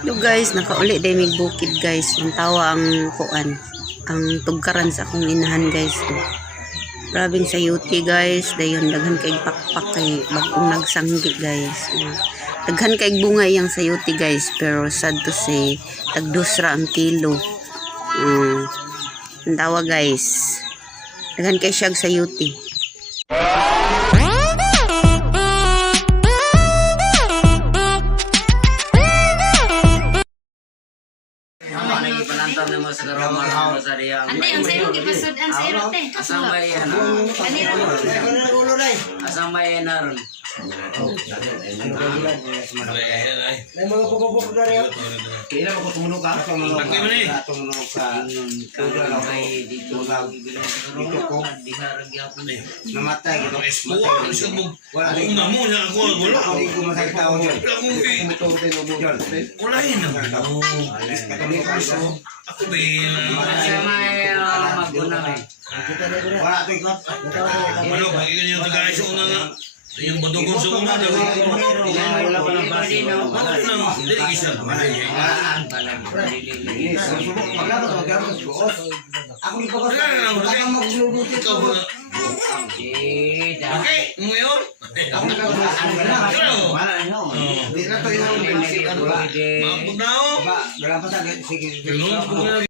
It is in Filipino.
Yo guys, nakauli day mig bukid guys. Ang tawa ang kuan. Ang tugkaran sa akong inahan guys. Oh. Grabing sayuti guys. Dayon daghan kay pakpak kay bagong nagsanggi guys. Oh. Daghan kay bunga iyang sayuti guys. Pero sad to say, tagdusra ang kilo. Mm. Ang tawa guys. Daghan kay siyag sayuti. Ang lagi penantang na mo sa karamar mo sa riyang. Ante, ang sayo, gipasudan sa iro, te. Asang may yan. Kanina. Asang may yan naron. Kailan mo ko tumunog ka? Tumunog ka. Tumunog ka. Kaya may dito Dito ko. Diharag yapon eh. Namatay. Gito. Buwa, ang sabog. Wala Ang una mo, yan ako, gulo. Ako di ko masakit tao dyan. Wala akong eh. Tumutugo din mo dyan. Wala yun ang ano. Katuloy ka so. Ako ba yun? Asang may ah, magunang eh. Wala ito ikot. Ano, pagkikin yung tagay sa una nga. Yung badugon sa una. Wala pa ng basi. Wala nang, hindi, isa. Walaan pala. Maglabas, maglabas. Buos. Ako di pa kasi. Wala na, wala. Baka magsubuti Ikaw ko. ba? Eh, Okay, mo yun? Ako di pa kasi. Wala na yun. Di na to yung basic ano ba. Pwede. Maambog na ako. Ba, wala pa sa sige.